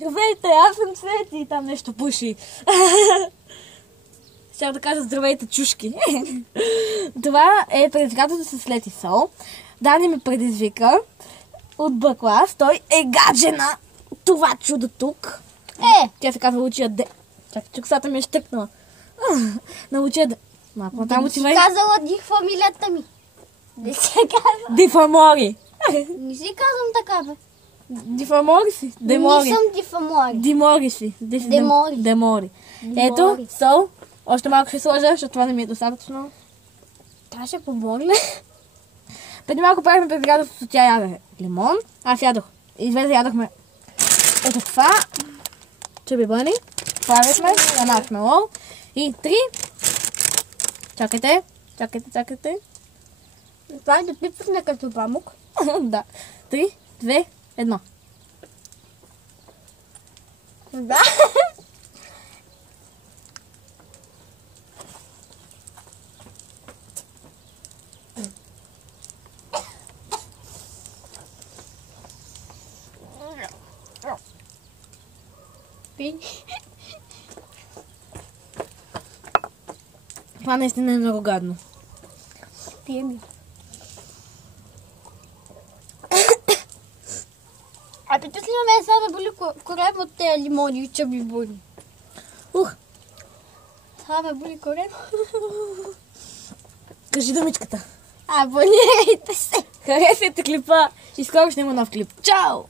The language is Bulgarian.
Здравейте, аз съм Цвети и там нещо пуши. Щях да кажа здравейте, чушки. Това е предизвикателството с След и Сол. Дани ме предизвика от Б клас. Той е гаджена това чудо тук. Тя се казва Лучия Де. Чакай, чуксата ми е щъкнала. На Лучия Де. Малко там отивай. Казала ди фамилията ми. Не се казва. Дифамори. Не си казвам така, бе. Дифамори си. Демори. Не съм дифамори. Димори си. Демори. Демори. Ето, Сол. Още малко ще сложа, защото това не ми е достатъчно. Трябваше помогна. Преди малко правихме предизвикателството, тя яде лимон. Аз ядох. И двете ядохме. Ето това. Чуби бъни. Правихме. Намахме лол. И 3. Чакайте. Чакайте. Това е да пипне като памук. Да. 3, 2, 1. Да. Пи. Това наистина е много гадно. Пие ми. Апетит ли ме сега боли корем от тези лимони и чъби буни? Сега ме боли корем. Кажи думичката. Абонирайте се! Харесайте клипа и скоро ще има нов клип. Чао!